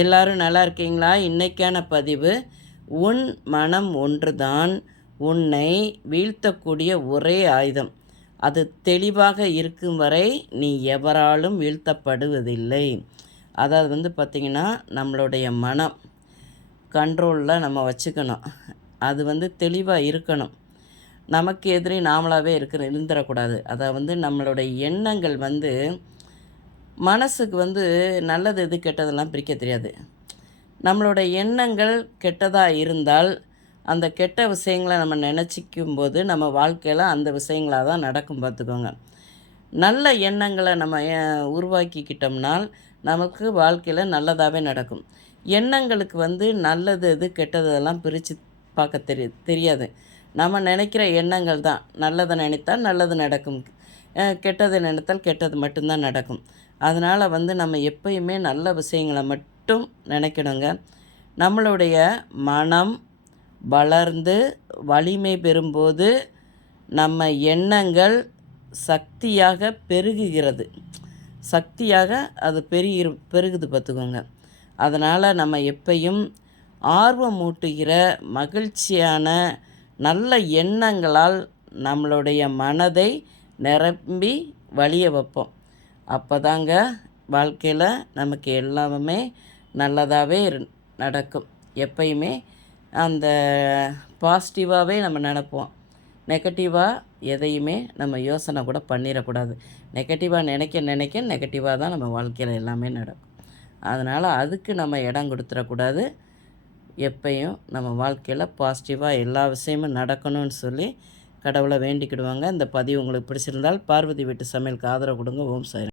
எல்லாரும் நல்லா இருக்கீங்களா? இன்றைக்கான பதிவு, உன் மனம் ஒன்றுதான் உன்னை வீழ்த்தக்கூடிய ஒரே ஆயுதம். அது தெளிவாக இருக்கும் வரை நீ எவராலும் வீழ்த்தப்படுவதில்லை. அதாவது பார்த்திங்கன்னா, நம்மளுடைய மனம் கண்ட்ரோலில் நம்ம வச்சுக்கணும். அது தெளிவாக இருக்கணும். நமக்கு எதிரி நாமளாகவே இருந்துடக்கூடாது. அதாவது நம்மளுடைய எண்ணங்கள் மனசுக்கு நல்லது எது கெட்டதெல்லாம் பிரிக்க தெரியாது. நம்மளோட எண்ணங்கள் கெட்டதாக இருந்தால் அந்த கெட்ட விஷயங்களை நம்ம நினச்சிக்கும்போது நம்ம வாழ்க்கையில் அந்த விஷயங்களாக தான் நடக்கும், பார்த்துக்கோங்க. நல்ல எண்ணங்களை நம்ம உருவாக்கிக்கிட்டோம்னால் நமக்கு வாழ்க்கையில் நல்லதாகவே நடக்கும். எண்ணங்களுக்கு நல்லது எது கெட்டதெல்லாம் பிரித்து பார்க்க தெரியாது. நம்ம நினைக்கிற எண்ணங்கள் தான். நல்லதை நினைத்தால் நல்லது நடக்கும், கெட்டதை நினைத்தால் கெட்டது மட்டும்தான் நடக்கும். அதனால் நம்ம எப்பயுமே நல்ல விஷயங்களை மட்டும் நினைக்கணுங்க. நம்மளுடைய மனம் வளர்ந்து வலிமை பெறும்போது நம்ம எண்ணங்கள் சக்தியாக பெருகுகிறது. சக்தியாக அது பெருகுது, பார்த்துக்கோங்க. அதனால் நம்ம எப்பையும் ஆர்வமூட்டுகிற மகிழ்ச்சியான நல்ல எண்ணங்களால் நம்மளுடைய மனதை நிரம்பி வழிய வைப்போம். அப்போ தாங்க வாழ்க்கையில் நமக்கு எல்லாமே நல்லதாகவே நடக்கும். எப்பயுமே அந்த பாசிட்டிவாகவே நம்ம நினைப்போம். நெகட்டிவாக எதையுமே நம்ம யோசனை கூட பண்ணிடக்கூடாது. நெகட்டிவாக நினைக்க நெகட்டிவாக தான் நம்ம வாழ்க்கையில் எல்லாமே நடக்கும். அதனால் அதுக்கு நம்ம இடம் கொடுத்துடக்கூடாது. எப்பயும் நம்ம வாழ்க்கையில் பாசிட்டிவாக எல்லா விஷயமும் நடக்கணும்னு சொல்லி கடவுளை வேண்டிக்கிடுவாங்க. இந்த பதிவு உங்களுக்கு பிடிச்சிருந்தால் பார்வதி வீட்டு சமையலுக்கு ஆதரவு கொடுங்க. ஓம் சாய்.